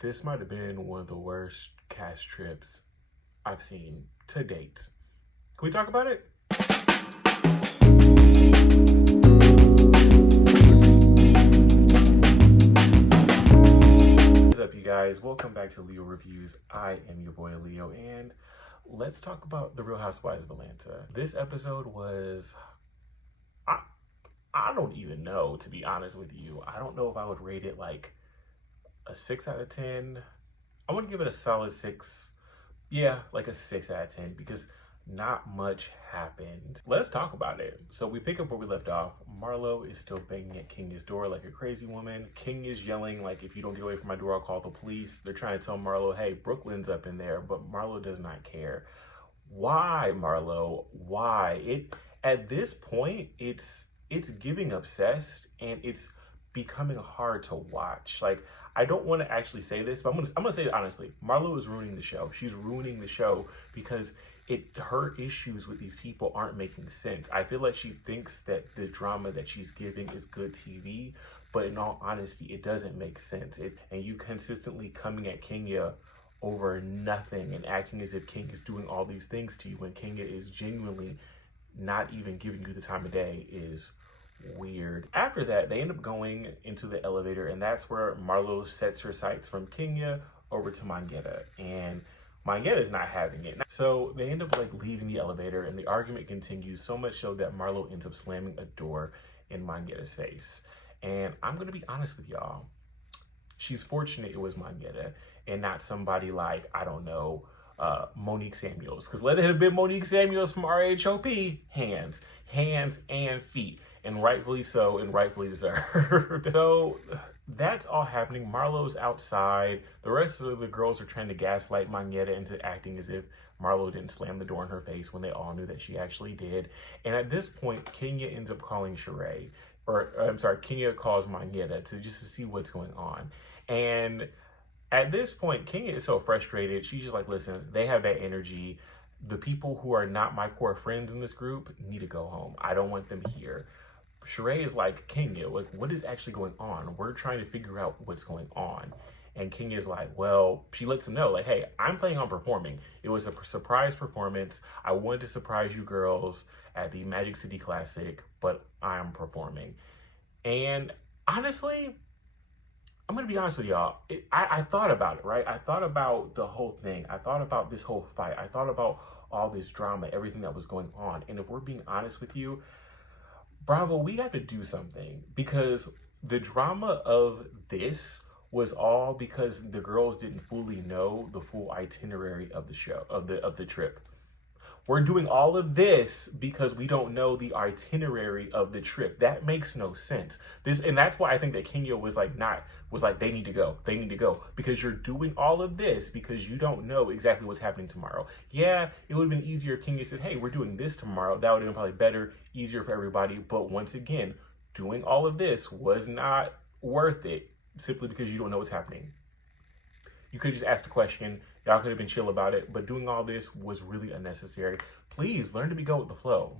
This might have been one of the worst cast trips I've seen to date. Can we talk about it? What's up, you guys? Welcome back to Leo Reviews. I am your boy Leo, and let's talk about the Real Housewives of Atlanta. This episode was... I don't even know, to be honest with you. I don't know if I would rate it like a 6 out of 10. I want to give it a solid 6. Yeah, like a 6 out of 10 because not much happened. Let's talk about it. So we pick up where we left off. Marlo is still banging at Kenya's door like a crazy woman. Kenya's yelling like, if you don't get away from my door, I'll call the police. They're trying to tell Marlo, hey, Brooklyn's up in there, but Marlo does not care. Why, Marlo? Why? At this point, it's giving obsessed, and it's becoming hard to watch. Like, I don't want to actually say this, but I'm gonna say it honestly. Marlo is ruining the show. She's ruining the show because her issues with these people aren't making sense. I feel like she thinks that the drama that she's giving is good TV, but in all honesty, it doesn't make sense. And you consistently coming at Kenya over nothing and acting as if Kenya's doing all these things to you when Kenya is genuinely not even giving you the time of day is weird. After that, they end up going into the elevator, and that's where Marlo sets her sights from Kenya over to Mangetta, and Mangetta's not having it. So they end up like leaving the elevator, and the argument continues, so much so that Marlo ends up slamming a door in Mangetta's face. And I'm gonna be honest with y'all, she's fortunate it was Mangetta and not somebody like, I don't know, Monique Samuels, because let it have been Monique Samuels from RHOP, hands and feet, and rightfully so, and rightfully deserved. So that's all happening. Marlo's outside. The rest of the girls are trying to gaslight Mangetta into acting as if Marlo didn't slam the door in her face when they all knew that she actually did. And at this point, Kenya ends up calling Sheree, Kenya calls Mangetta to see what's going on. And at this point, Kenya is so frustrated. She's just like, listen, they have that energy. The people who are not my core friends in this group need to go home. I don't want them here. Sheree is like, Kenya, like, what is actually going on? We're trying to figure out what's going on. And Kenya's like, well, she lets them know, like, hey, I'm planning on performing. It was a surprise performance. I wanted to surprise you girls at the Magic City Classic, but I'm performing. And honestly, I'm going to be honest with y'all. I thought about it, right? I thought about the whole thing. I thought about this whole fight. I thought about all this drama, everything that was going on. And if we're being honest with you, Bravo, we have to do something, because the drama of this was all because the girls didn't fully know the full itinerary of the show, of the trip. We're doing all of this because we don't know the itinerary of the trip. That makes no sense. And that's why I think that Kenya was like, they need to go, because you're doing all of this because you don't know exactly what's happening tomorrow. Yeah, it would have been easier if Kenya said, hey, we're doing this tomorrow. That would have been probably better, easier for everybody. But once again, doing all of this was not worth it simply because you don't know what's happening. You could just ask the question. Y'all could have been chill about it, but doing all this was really unnecessary. Please learn to go with the flow.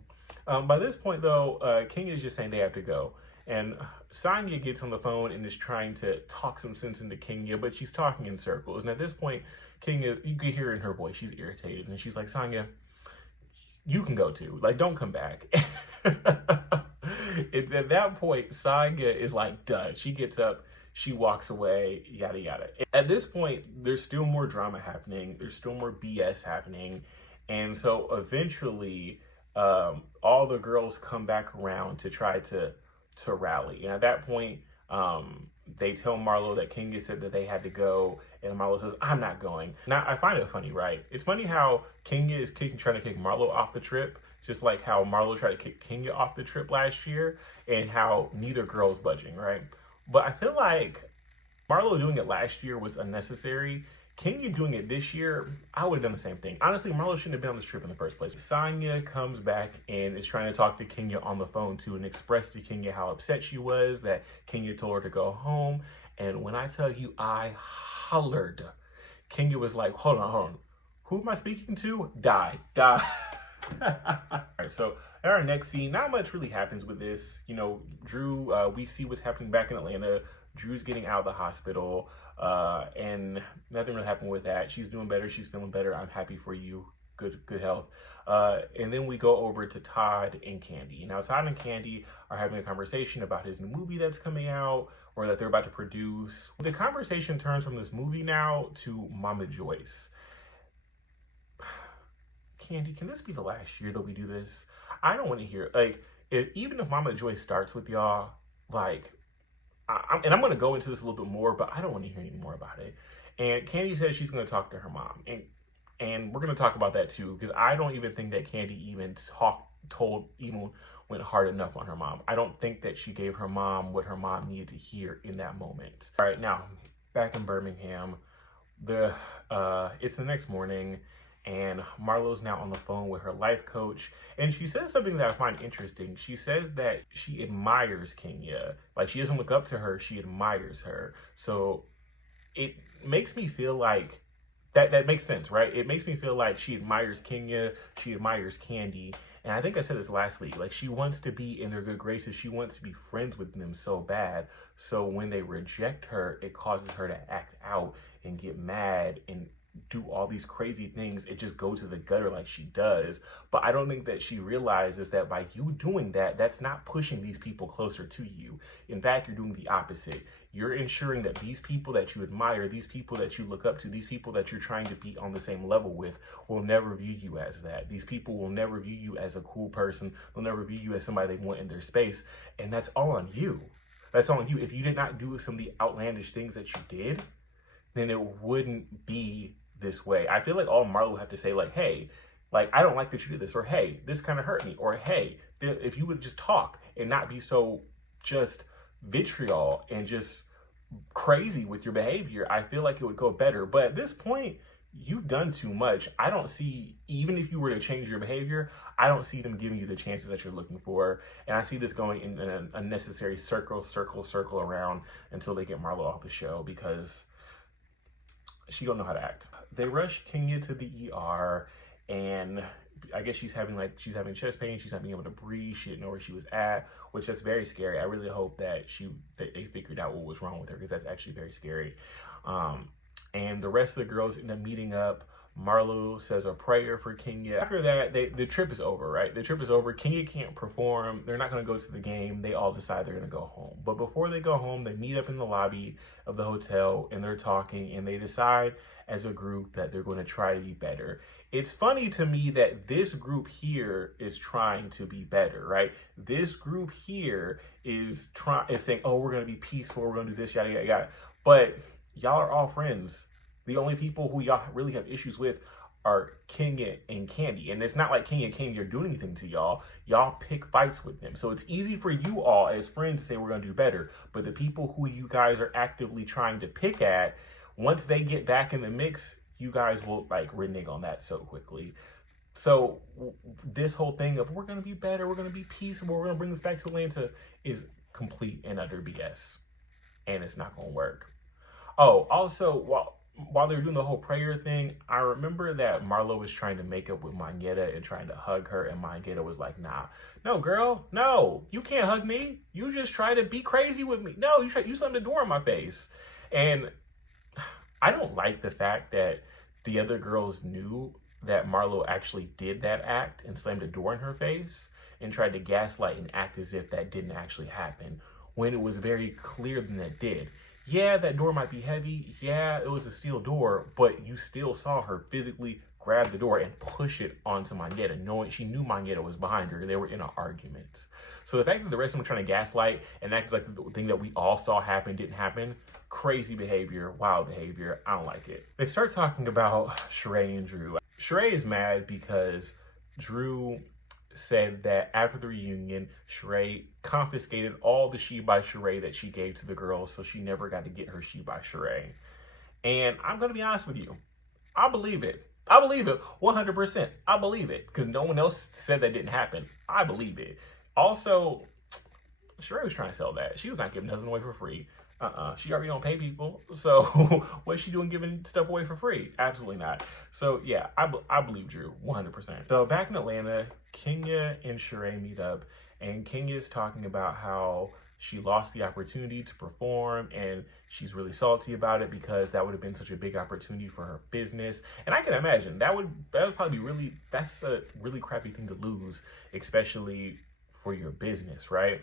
By this point, though, Kenya is just saying they have to go. And Sonya gets on the phone and is trying to talk some sense into Kenya, but she's talking in circles. And at this point, Kenya, you can hear in her voice, she's irritated. And she's like, Sonya, you can go too. Like, don't come back. At that point, Sonya is like, done. She gets up. She walks away, yada, yada. At this point, there's still more drama happening. There's still more BS happening. And so eventually, all the girls come back around to try to rally. And at that point, they tell Marlo that Kenya said that they had to go. And Marlo says, I'm not going. Now, I find it funny, right? It's funny how Kenya is trying to kick Marlo off the trip, just like how Marlo tried to kick Kenya off the trip last year, and how neither girl's budging, right? But I feel like Marlo doing it last year was unnecessary. Kenya doing it this year, I would have done the same thing. Honestly, Marlo shouldn't have been on this trip in the first place. Sonya comes back and is trying to talk to Kenya on the phone too, and express to Kenya how upset she was that Kenya told her to go home. And when I tell you I hollered, Kenya was like, hold on. Who am I speaking to? Die. All right, so in our next scene, not much really happens with this. You know, Drew, we see what's happening back in Atlanta. Drew's getting out of the hospital, and nothing really happened with that. She's doing better. She's feeling better. I'm happy for you. Good health. And then we go over to Todd and Candy. Now, Todd and Candy are having a conversation about his new movie that's coming out, or that they're about to produce. The conversation turns from this movie now to Mama Joyce. Candy, can this be the last year that we do this? I don't want to hear, like, even if Mama Joyce starts with y'all, like, and I'm going to go into this a little bit more, but I don't want to hear any more about it. And Candy says she's going to talk to her mom. And we're going to talk about that too, because I don't even think that Candy even went hard enough on her mom. I don't think that she gave her mom what her mom needed to hear in that moment. All right, now, back in Birmingham, it's the next morning, and Marlo's now on the phone with her life coach, and she says something that I find interesting. She says that she admires Kenya. Like, she doesn't look up to her, she admires her. So it makes me feel like that makes sense, right? It makes me feel like she admires Kenya, she admires Candy, and I think I said this last week, like, she wants to be in their good graces, she wants to be friends with them so bad, so when they reject her, it causes her to act out and get mad and do all these crazy things. It just goes to the gutter like she does. But I don't think that she realizes that by you doing that, that's not pushing these people closer to you. In fact, you're doing the opposite. You're ensuring that these people that you admire, these people that you look up to, these people that you're trying to be on the same level with will never view you as that. These people will never view you as a cool person. They'll never view you as somebody they want in their space. And that's all on you. That's all on you. If you did not do some of the outlandish things that you did, then it wouldn't be this way. I feel like all Marlo would have to say, like, hey, like, I don't like that you did this, or hey, this kind of hurt me, or hey, if you would just talk and not be so just vitriol and just crazy with your behavior, I feel like it would go better. But at this point, you've done too much. I don't see, even if you were to change your behavior, I don't see them giving you the chances that you're looking for. And I see this going in an unnecessary circle around until they get Marlo off the show, because she don't know how to act. They rush Kenya to the ER, and I guess she's having chest pain. She's not being able to breathe. She didn't know where she was at, which that's very scary. I really hope that they figured out what was wrong with her, because that's actually very scary. And the rest of the girls end up meeting up. Marlo says a prayer for Kenya. After that, the trip is over, right? The trip is over. Kenya can't perform. They're not going to go to the game. They all decide they're going to go home. But before they go home, they meet up in the lobby of the hotel, and they're talking, and they decide as a group that they're going to try to be better. It's funny to me that this group here is trying to be better, right? This group here is saying, oh, we're going to be peaceful. We're going to do this, yada, yada, yada. But y'all are all friends. The only people who y'all really have issues with are Kenya and Candy. And it's not like Kenya and Candy are doing anything to y'all. Y'all pick fights with them. So it's easy for you all as friends to say we're going to do better. But the people who you guys are actively trying to pick at, once they get back in the mix, you guys will like renege on that so quickly. So this whole thing of we're going to be better, we're going to be peaceable, we're going to bring this back to Atlanta is complete and utter BS. And it's not going to work. Oh, also, while they were doing the whole prayer thing, I remember that Marlo was trying to make up with Monyetta and trying to hug her, and Monyetta was like, nah, no, girl, no, you can't hug me. You just try to be crazy with me. No, you slammed the door in my face. And I don't like the fact that the other girls knew that Marlo actually did that act and slammed a door in her face and tried to gaslight and act as if that didn't actually happen, when it was very clear that it did. Yeah, that door might be heavy. Yeah, it was a steel door, but you still saw her physically grab the door and push it onto Monyetta, knowing she knew Monyetta was behind her. They were in an argument. So the fact that the rest of them were trying to gaslight and act like the thing that we all saw happen didn't happen, crazy behavior, wild behavior. I don't like it. They start talking about Sheree and Drew. Sheree is mad because Drew said that after the reunion, Sheree confiscated all the She by Sheree that she gave to the girls, so she never got to get her She by Sheree. And I'm going to be honest with you. I believe it. I believe it 100%. I believe it, because no one else said that didn't happen. I believe it. Also, Sheree was trying to sell that. She was not giving nothing away for free. She already don't pay people. So what's she doing giving stuff away for free? Absolutely not. So yeah, I believe Drew 100%. So back in Atlanta, Kenya and Sheree meet up, and Kenya's talking about how she lost the opportunity to perform, and she's really salty about it because that would have been such a big opportunity for her business. And I can imagine that would probably be really, that's a really crappy thing to lose, especially for your business, right?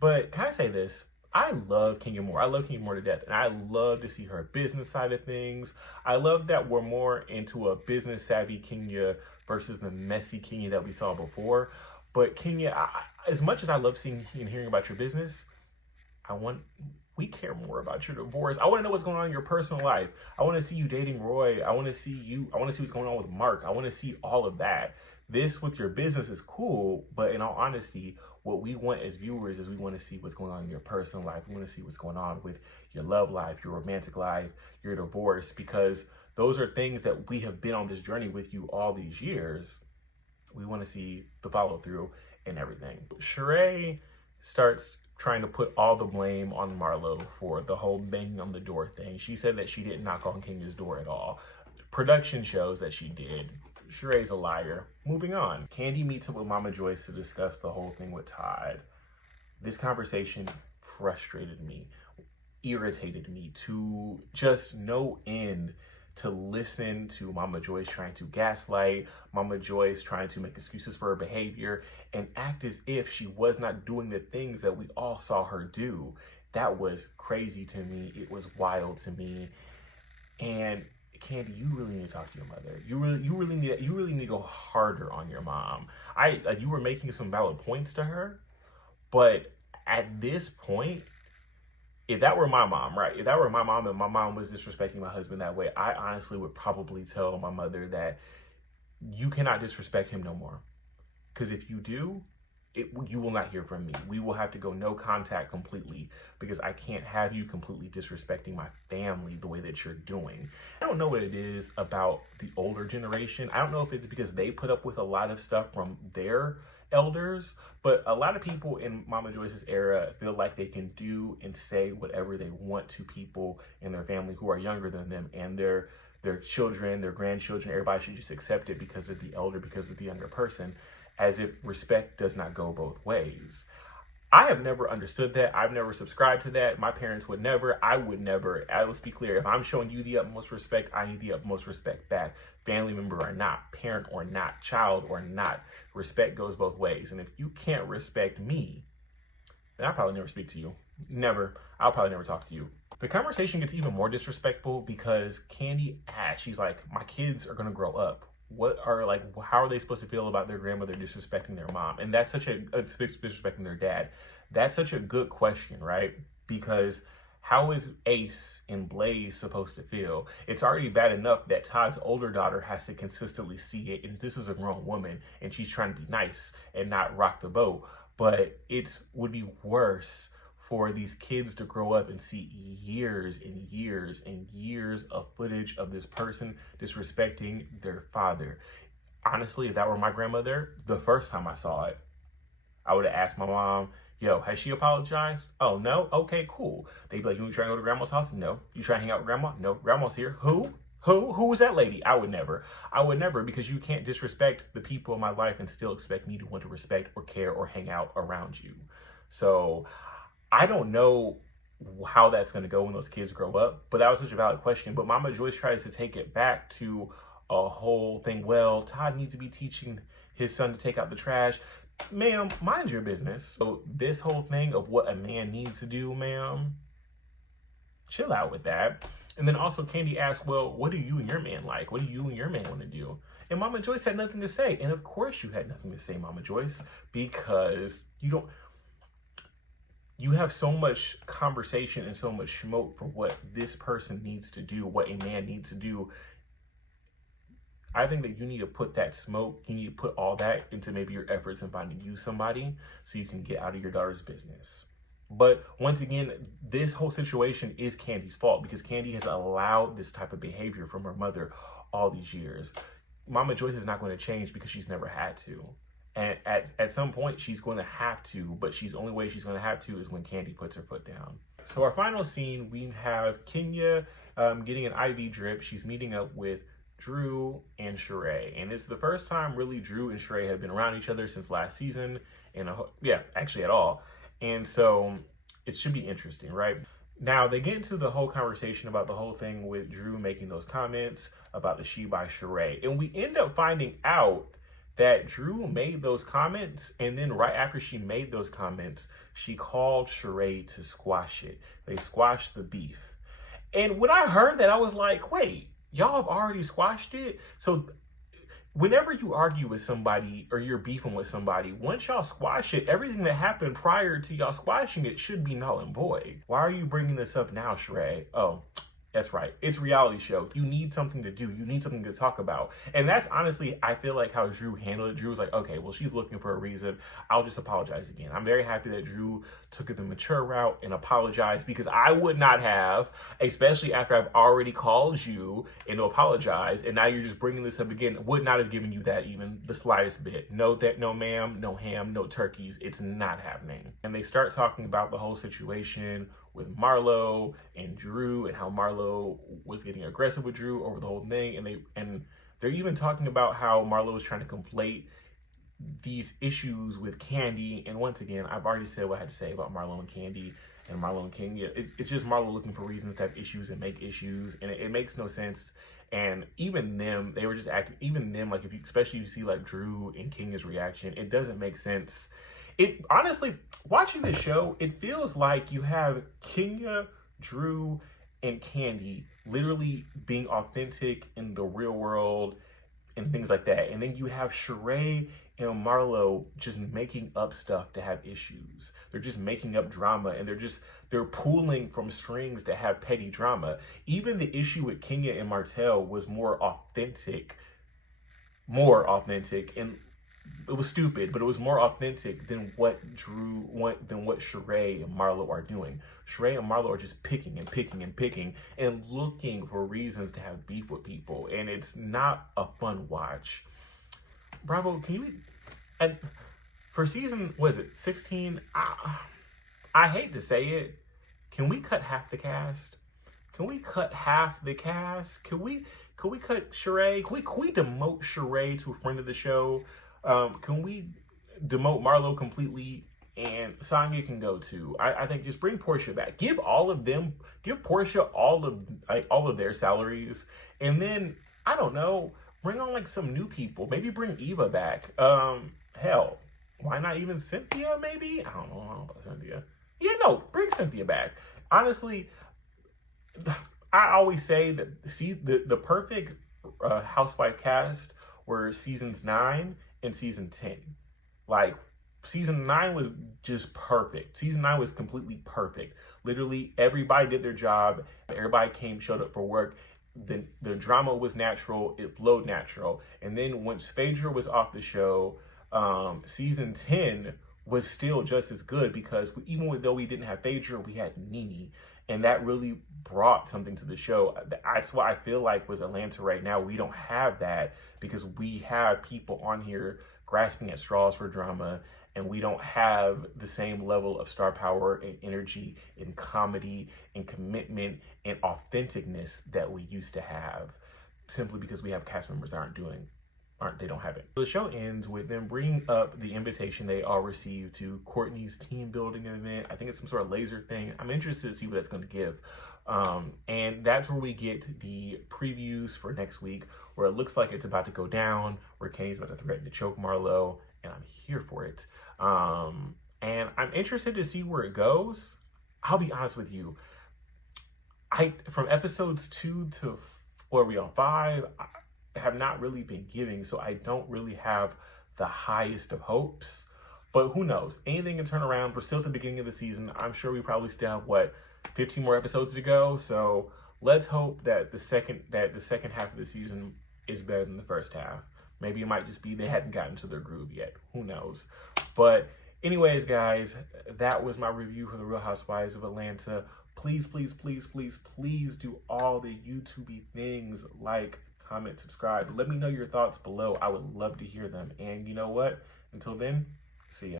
But can I say this? I love Kenya Moore. I love Kenya Moore to death. And I love to see her business side of things. I love that we're more into a business savvy Kenya versus the messy Kenya that we saw before. But Kenya, as much as I love seeing and hearing about your business, we care more about your divorce. I want to know what's going on in your personal life. I want to see you dating Roy. I want to see what's going on with Mark. I want to see all of that. This with your business is cool, but in all honesty, what we want as viewers is we want to see what's going on in your personal life. We want to see what's going on with your love life, your romantic life, your divorce, because those are things that we have been on this journey with you all these years. We want to see the follow through and everything. Sheree starts trying to put all the blame on Marlo for the whole banging on the door thing. She said that she didn't knock on Kenya's door at all. Production shows that she did. Sheree's a liar. Moving on. Kandi meets up with Mama Joyce to discuss the whole thing with Todd. This conversation frustrated me, irritated me to just no end, to listen to Mama Joyce trying to gaslight, Mama Joyce trying to make excuses for her behavior and act as if she was not doing the things that we all saw her do. That was crazy to me. It was wild to me. And Kandi, you really need to talk to your mother. You really need to go harder on your mom. You were making some valid points to her, but at this point, if that were my mom, right? If that were my mom and my mom was disrespecting my husband that way, I honestly would probably tell my mother that you cannot disrespect him no more. Because if you do, you will not hear from me. We will have to go no contact completely, because I can't have you completely disrespecting my family the way that you're doing. I don't know what it is about the older generation. I don't know if it's because they put up with a lot of stuff from their elders, but a lot of people in Mama Joyce's era feel like they can do and say whatever they want to people in their family who are younger than them, and their children, their grandchildren, everybody should just accept it because they're the elder, because they're the younger person, as if respect does not go both ways. I have never understood that. I've never subscribed to that. My parents would never. I would never. Let's be clear. If I'm showing you the utmost respect, I need the utmost respect back. Family member or not, parent or not, child or not, respect goes both ways. And if you can't respect me, then I'll probably never speak to you. Never. I'll probably never talk to you. The conversation gets even more disrespectful because Kandi asks, she's like, my kids are going to grow up. How are they supposed to feel about their grandmother disrespecting their mom? And that's such disrespecting their dad. That's such a good question, right? Because how is Ace and Blaze supposed to feel? It's already bad enough that Todd's older daughter has to consistently see it, and this is a grown woman, and she's trying to be nice and not rock the boat. But it would be worse for these kids to grow up and see years and years and years of footage of this person disrespecting their father. Honestly, if that were my grandmother, the first time I saw it, I would have asked my mom, yo, has she apologized? Oh, no? Okay, cool. They'd be like, you trying to go to grandma's house? No. You trying to hang out with grandma? No. Grandma's here. Who? Who is that lady? I would never, because you can't disrespect the people in my life and still expect me to want to respect or care or hang out around you. So I don't know how that's going to go when those kids grow up, but that was such a valid question. But Mama Joyce tries to take it back to a whole thing. Well, Todd needs to be teaching his son to take out the trash. Ma'am, mind your business. So this whole thing of what a man needs to do, ma'am, chill out with that. And then also Kandi asked, well, what do you and your man like? What do you and your man want to do? And Mama Joyce had nothing to say. And of course you had nothing to say, Mama Joyce, because you have so much conversation and so much smoke for what this person needs to do, what a man needs to do. I think that you need to put that smoke, you need to put all that into maybe your efforts in finding you somebody so you can get out of your daughter's business. But once again, this whole situation is Kandi's fault because Kandi has allowed this type of behavior from her mother all these years. Mama Joyce is not going to change because she's never had to. And at some point, she's going to have to, but the only way she's going to have to is when Kandi puts her foot down. So our final scene, we have Kenya getting an IV drip. She's meeting up with Drew and Sheree, and it's the first time really Drew and Sheree have been around each other since last season, and yeah, actually at all. And so it should be interesting, right? Now they get into the whole conversation about the whole thing with Drew making those comments about the she by Sheree, and we end up finding out that Drew made those comments, and then right after she made those comments, she called Sheree to squash it. They squashed the beef. And when I heard that, I was like, wait, y'all have already squashed it? So whenever you argue with somebody or you're beefing with somebody, once y'all squash it, everything that happened prior to y'all squashing it should be null and void. Why are you bringing this up now, Sheree? Oh, that's right. It's a reality show. You need something to do. You need something to talk about. And that's honestly, I feel like how Drew handled it. Drew was like, okay, well, she's looking for a reason. I'll just apologize again. I'm very happy that Drew took it the mature route and apologized, because I would not have, especially after I've already called you and apologized, and now you're just bringing this up again. Would not have given you that even the slightest bit. No, that, no ma'am, no ham, no turkeys. It's not happening. And they start talking about the whole situation with Marlo and Drew, and how Marlo was getting aggressive with Drew over the whole thing, and they're even talking about how Marlo was trying to conflate these issues with Candy. And once again, I've already said what I had to say about Marlo and Candy and Marlo and Kenya. It's just Marlo looking for reasons to have issues and make issues, and it makes no sense. And even them, they were just acting. Even them, like especially if you see like Drew and Kenya's reaction, it doesn't make sense. It honestly, watching this show, it feels like you have Kenya, Drew, and Candy literally being authentic in the real world and things like that. And then you have Sheree and Marlo just making up stuff to have issues. They're just making up drama, and they're pulling from strings to have petty drama. Even the issue with Kenya and Martell was more authentic, and it was stupid, but it was more authentic than what Sheree and Marlo are doing. Sheree and Marlo are just picking and picking and picking and looking for reasons to have beef with people, and it's not a fun watch. Bravo, can you? And for season, was it 16? I hate to say it. Can we cut half the cast? Can we cut half the cast? Can we cut Sheree? Can we demote Sheree to a friend of the show? Can we demote Marlo completely, and Sonya can go too? I think just bring Portia back. Give Portia all of their salaries, and then I don't know, bring on like some new people. Maybe bring Eva back. Hell, why not even Cynthia? Maybe I don't know about Cynthia. Yeah, no, bring Cynthia back. Honestly, I always say that the perfect housewife cast were seasons 9 and season 10. Like, season 9 was just perfect. Season 9 was completely perfect. Literally, everybody did their job. Everybody showed up for work. The drama was natural. It flowed natural. And then once Phaedra was off the show, season 10 was still just as good, because even though we didn't have Phaedra, we had Nene. And that really brought something to the show. That's why I feel like with Atlanta right now, we don't have that, because we have people on here grasping at straws for drama, and we don't have the same level of star power and energy and comedy and commitment and authenticness that we used to have, simply because we have cast members that they don't have it. The show ends with them bringing up the invitation they all received to Courtney's team building event. I think it's some sort of laser thing. I'm interested to see what that's going to give. And that's where we get the previews for next week, where it looks like it's about to go down, where Kenny's about to threaten to choke Marlo, and I'm here for it. And I'm interested to see where it goes. I'll be honest with you. From episodes 2 to, what are we on, 5, have not really been giving, so I don't really have the highest of hopes, but who knows? Anything can turn around. We're still at the beginning of the season. I'm sure we probably still have 15 more episodes to go, so let's hope that the second half of the season is better than the first half. Maybe it might just be they hadn't gotten to their groove yet. Who knows? But anyways, guys, that was my review for the Real Housewives of Atlanta. Please, please, please, please, please do all the YouTube things, like, comment, subscribe. Let me know your thoughts below. I would love to hear them. And you know what? Until then, see ya.